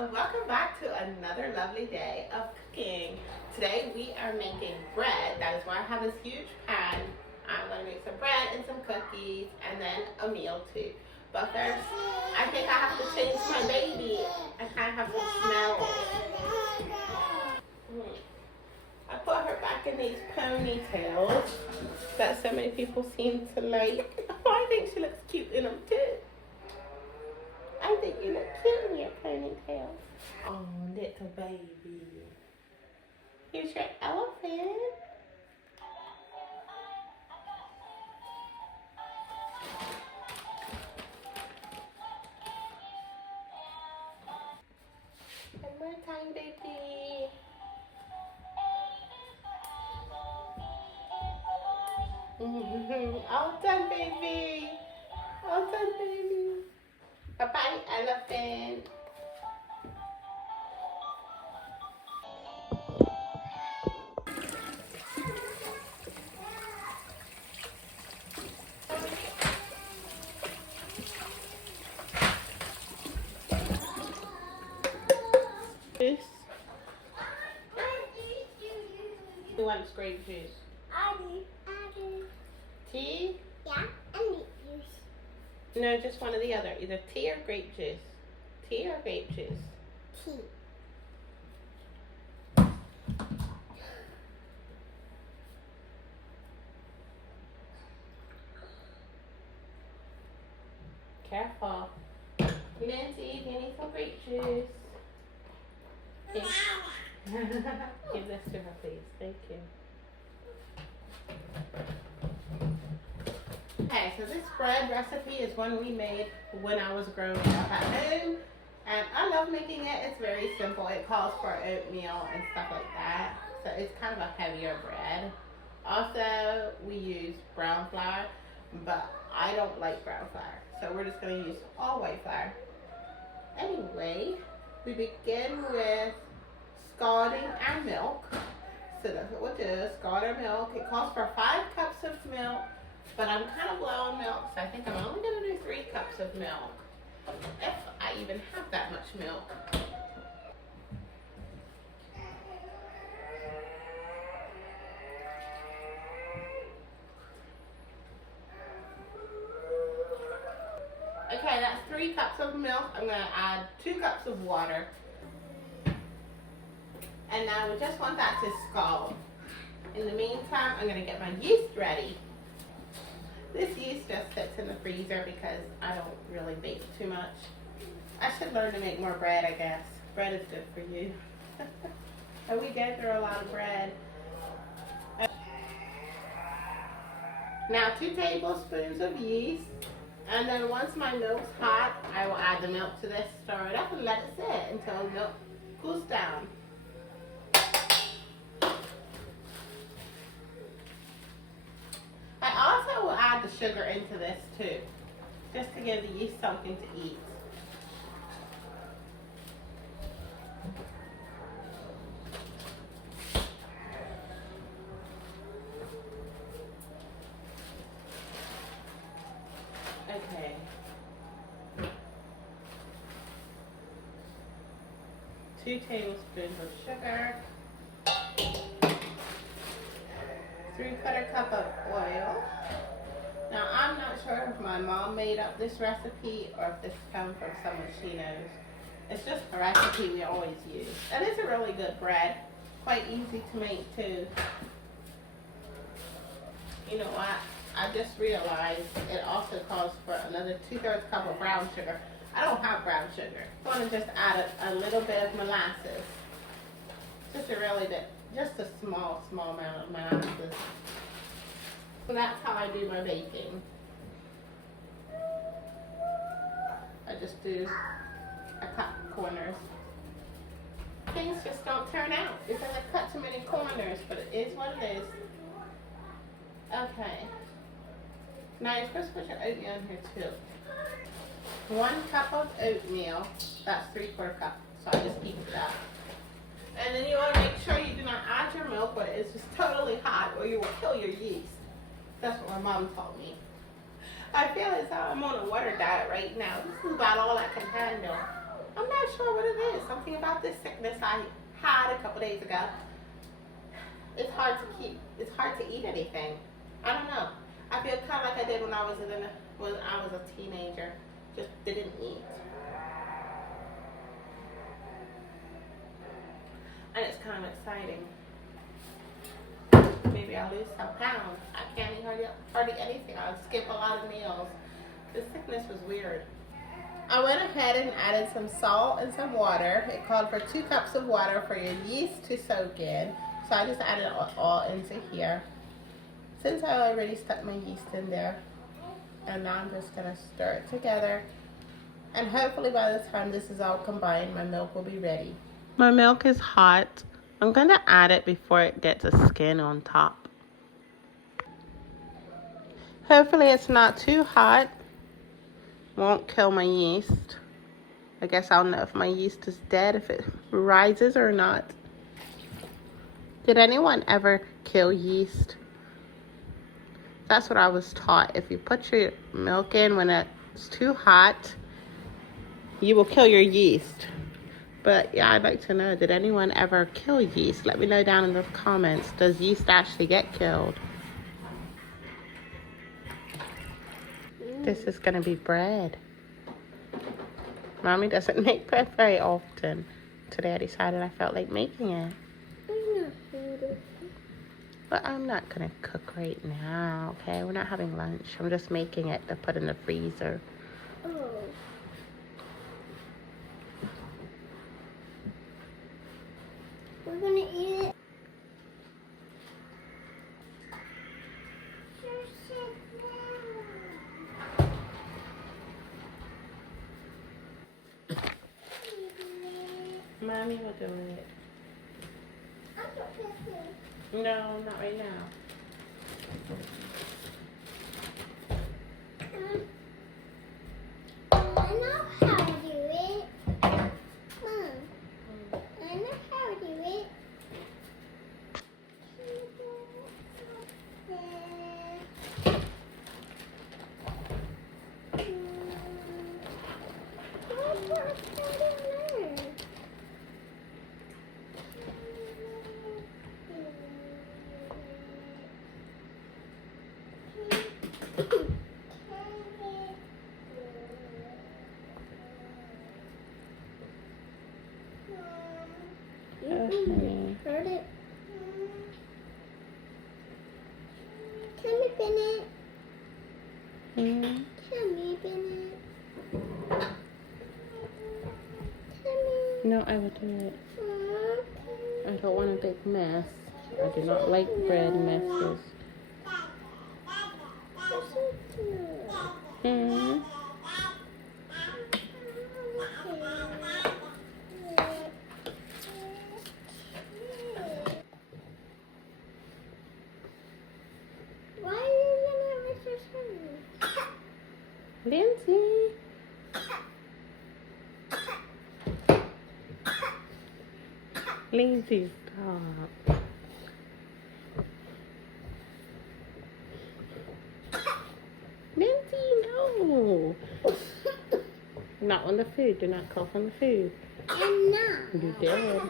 and welcome back to another lovely day of cooking. Today we are making bread. That is why I have this huge pan. I'm going to make some bread and some cookies and then a meal too. But first, I think I have to change my baby. I kind of have some smell. I put her back in these ponytails that so many people seem to like. I think she looks cute in them too. I think you look cute in your ponytail. Oh, little baby. Here's your elephant. One more time, baby. All done, baby. All done, baby. Bye-bye, elephant. Juice. Who wants grape juice? I do. Tea? Yeah, I need juice. No, just one or the other. Either tea or grape juice. Tea or grape juice? Tea. Careful. Nancy, do you need some grape juice? Give this to her, please. Thank you. Okay, so this bread recipe is one we made when I was growing up at home. And I love making it. It's very simple. It calls for oatmeal and stuff like that. So it's kind of a heavier bread. Also, we use brown flour, but I don't like brown flour. So we're just going to use all white flour. Anyway, we begin with scalding our milk. So that's what we'll do, scald our milk. It calls for 5 cups of milk, but I'm kind of low on milk, so I think I'm only going to do 3 cups of milk, if I even have that much milk. Okay, that's 3 cups of milk. I'm going to add 2 cups of water. And now we just want that to scald. In the meantime, I'm going to get my yeast ready. This yeast just sits in the freezer because I don't really bake too much. I should learn to make more bread, I guess. Bread is good for you. And we go through a lot of bread. Now 2 tablespoons of yeast. And then once my milk's hot, I will add the milk to this, stir it up, and let it sit until the milk cools down. I also will add the sugar into this too, just to give the yeast something to eat. Okay. Two tablespoons of sugar. 3/4 cup of oil. Now I'm not sure if my mom made up this recipe or if this comes from someone she knows. It's just a recipe we always use. And it's a really good bread. Quite easy to make too. You know what? I just realized it also calls for another 2/3 cup of brown sugar. I don't have brown sugar. I want to just add a little bit of molasses. Just a really bit. Just a small amount of molasses. So that's how I do my baking. I just cut corners. Things just don't turn out because I cut too many corners, but it is what it is. Okay. Now you're supposed to put your oatmeal in here too. 1 cup of oatmeal, that's 3/4 cup, so I just equal that. And then you want to make sure you do not add your milk when it's just totally hot or you will kill your yeast. That's what my mom told me. I feel as though I'm on a water diet right now. This is about all I can handle. I'm not sure what it is. something about this sickness I had a couple days ago. It's hard to eat anything. I don't know. I feel kind of like I did when I was a teenager. Just didn't eat. And it's kind of exciting. Maybe I'll lose some pounds. I can't eat hardly anything. I'll skip a lot of meals. This sickness was weird. I went ahead and added some salt and some water. It called for 2 cups of water for your yeast to soak in. So I just added it all into here. Since I already stuck my yeast in there. And now I'm just going to stir it together. And hopefully by the time this is all combined, my milk will be ready. My milk is hot. I'm going to add it before it gets a skin on top. Hopefully it's not too hot. Won't kill my yeast. I guess I'll know if my yeast is dead, if it rises or not. Did anyone ever kill yeast? That's what I was taught. If you put your milk in when it's too hot, you will kill your yeast. But yeah, I'd like to know, did anyone ever kill yeast? Let me know down in the comments. Does yeast actually get killed? This is going to be bread. Mommy doesn't make bread very often. Today I decided I felt like making it. But I'm not going to cook right now, okay? We're not having lunch. I'm just making it to put in the freezer. Oh. We're going to eat it. Mommy will do it. No, not right now. I know how to do it. Mom, I know how to do it. Heard it. Tell me, Bennett. Tell me, Bennett. Tell me. No, I will do it. Okay. I don't want a big mess. I do not like bread messes. Mm. Why are you gonna miss your son? Lindsay. Lindsay, stop. Lindsay, no. Not on the food. Do not cough on the food. I'm not. You did.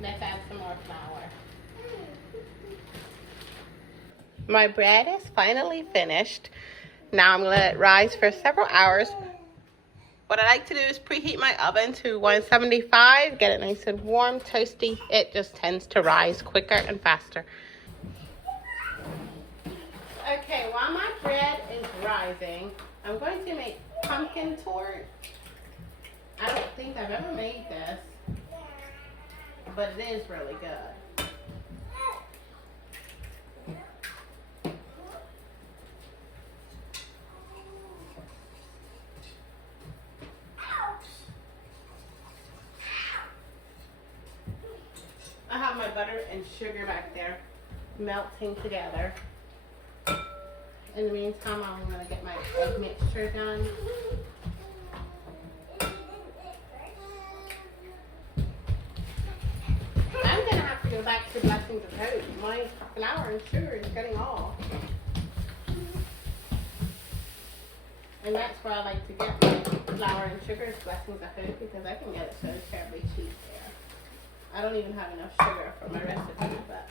Let's add some more flour. My bread is finally finished. Now I'm going to let it rise for several hours. What I like to do is preheat my oven to 175, get it nice and warm, toasty. It just tends to rise quicker and faster. Okay, while my bread is rising, I'm going to make pumpkin torte. I don't think I've ever made this, but it is really good. butter and sugar back there melting together. In the meantime, I'm going to get my egg mixture done. I'm going to have to go back to blessing the toast. My flour and sugar is getting off. And that's where I like to get my flour and sugar is Blessings of Hope, because I can get it so terribly cheap there. I don't even have enough sugar for my recipe, but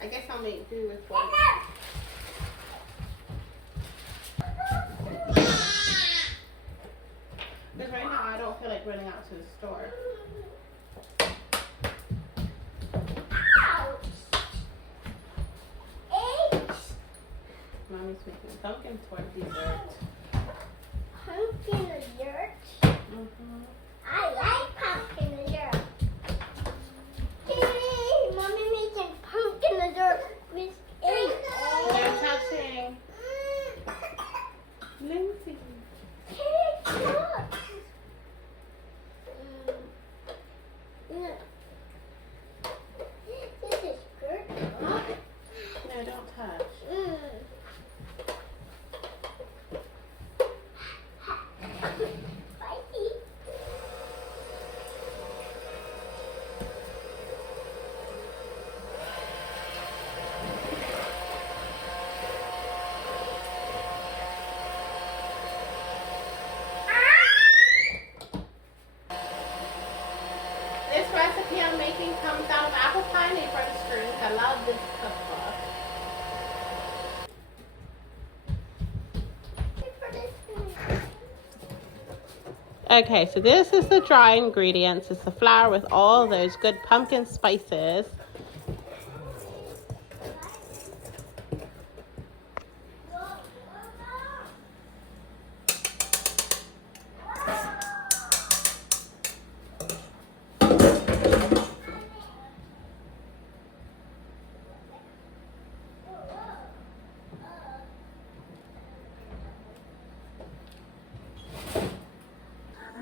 I guess I'll make do with what. Because right now I don't feel like running out to the store. Mommy's making pumpkin toward dessert. Pumpkin dessert? Mm-hmm. I like pumpkin dessert. Hey, Mommy making pumpkin dessert with eggs. No touching. Lindsay. Hey, look. Yeah. This is good. No, don't touch. Spicy. This recipe I'm making comes out of apple pie and apron strings. I love this cookbook. Okay, so this is the dry ingredients. It's the flour with all those good pumpkin spices.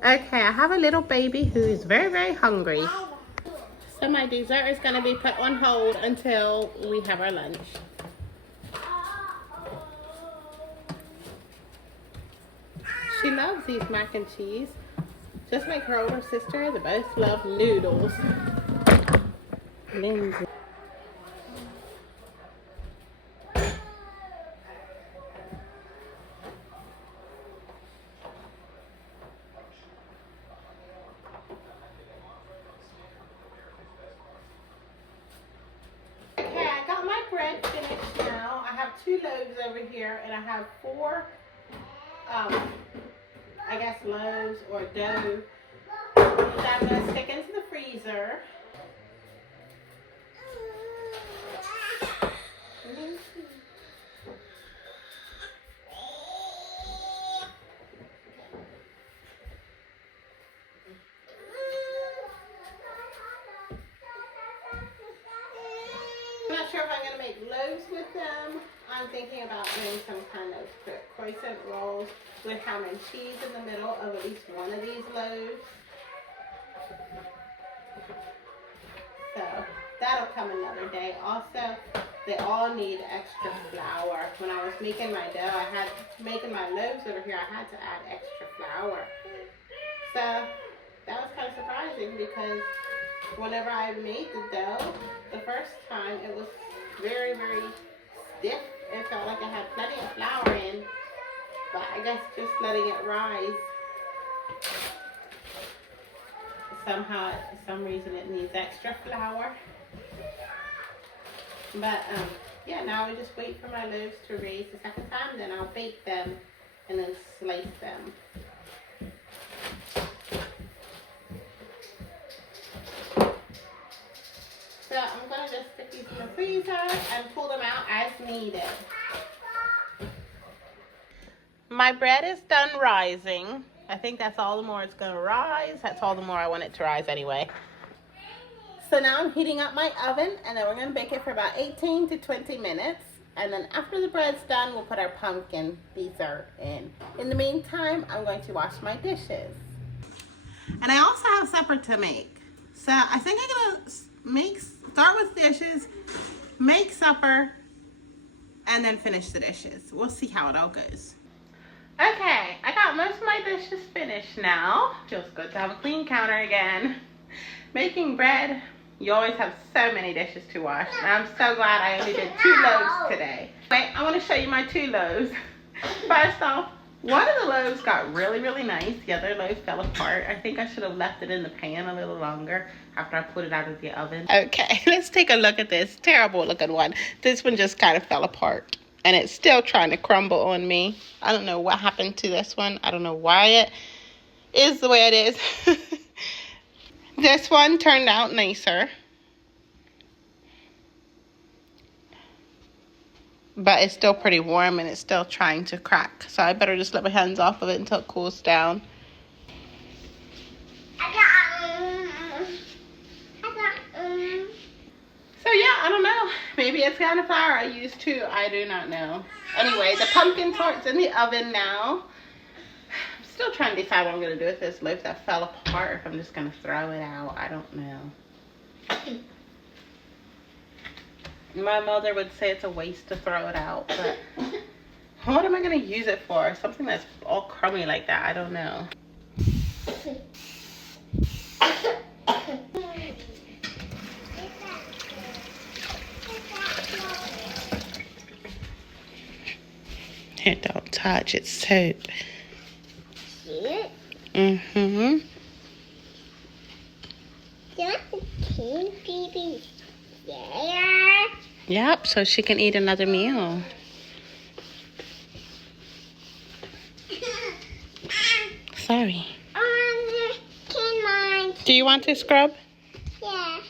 Okay, I have a little baby who is very, very hungry. So my dessert is going to be put on hold until we have our lunch. She loves these mac and cheese. Just like her older sister, they both love noodles. Lindsay. Bread finished now. I have 2 loaves over here, and I have 4 I guess loaves or dough that I'm going to stick into the freezer. I'm not sure if I'm going to make loaves with them. I'm thinking about doing some kind of croissant rolls with ham and cheese in the middle of at least one of these loaves. So that'll come another day. Also, they all need extra flour. When I was making my dough, making my loaves over here, I had to add extra flour. So that was kind of surprising because whenever I made the dough, the first time it was very, very stiff. It felt like I had plenty of flour in, but I guess just letting it rise, somehow, for some reason, it needs extra flour. But yeah, now we just wait for my loaves to raise the second time, then I'll bake them and then slice them. So I'm going to just stick these in the freezer and pull them out as needed. My bread is done rising. I think that's all the more it's going to rise. That's all the more I want it to rise anyway. So now I'm heating up my oven, and then we're going to bake it for about 18 to 20 minutes. And then after the bread's done, we'll put our pumpkin dessert in. In the meantime, I'm going to wash my dishes. And I also have supper to make. So I think I'm gonna start with dishes, make supper, and then finish the dishes. We'll see how it all goes. Okay, I got most of my dishes finished now. Feels good to have a clean counter again. Making bread, you always have so many dishes to wash. And I'm so glad I only did 2 loaves today. Wait, I want to show you my 2 loaves. First off, one of the loaves got really, really nice. The other loaf fell apart. I think I should have left it in the pan a little longer after I put it out of the oven. Okay, let's take a look at this terrible looking one. This one just kind of fell apart. And it's still trying to crumble on me. I don't know what happened to this one. I don't know why it is the way it is. This one turned out nicer. But it's still pretty warm and it's still trying to crack. So I better just let my hands off of it until it cools down. So yeah, I don't know. Maybe it's kind of flour I used too. I do not know. Anyway, the pumpkin torte's in the oven now. I'm still trying to decide what I'm going to do with this loaf that fell apart. If I'm just going to throw it out. I don't know. My mother would say it's a waste to throw it out. But what am I going to use it for? Something that's all crummy like that. I don't know. Don't touch, it's soap. Mm-hmm. Yep, so she can eat another meal. Sorry. Do you want to scrub? Yeah.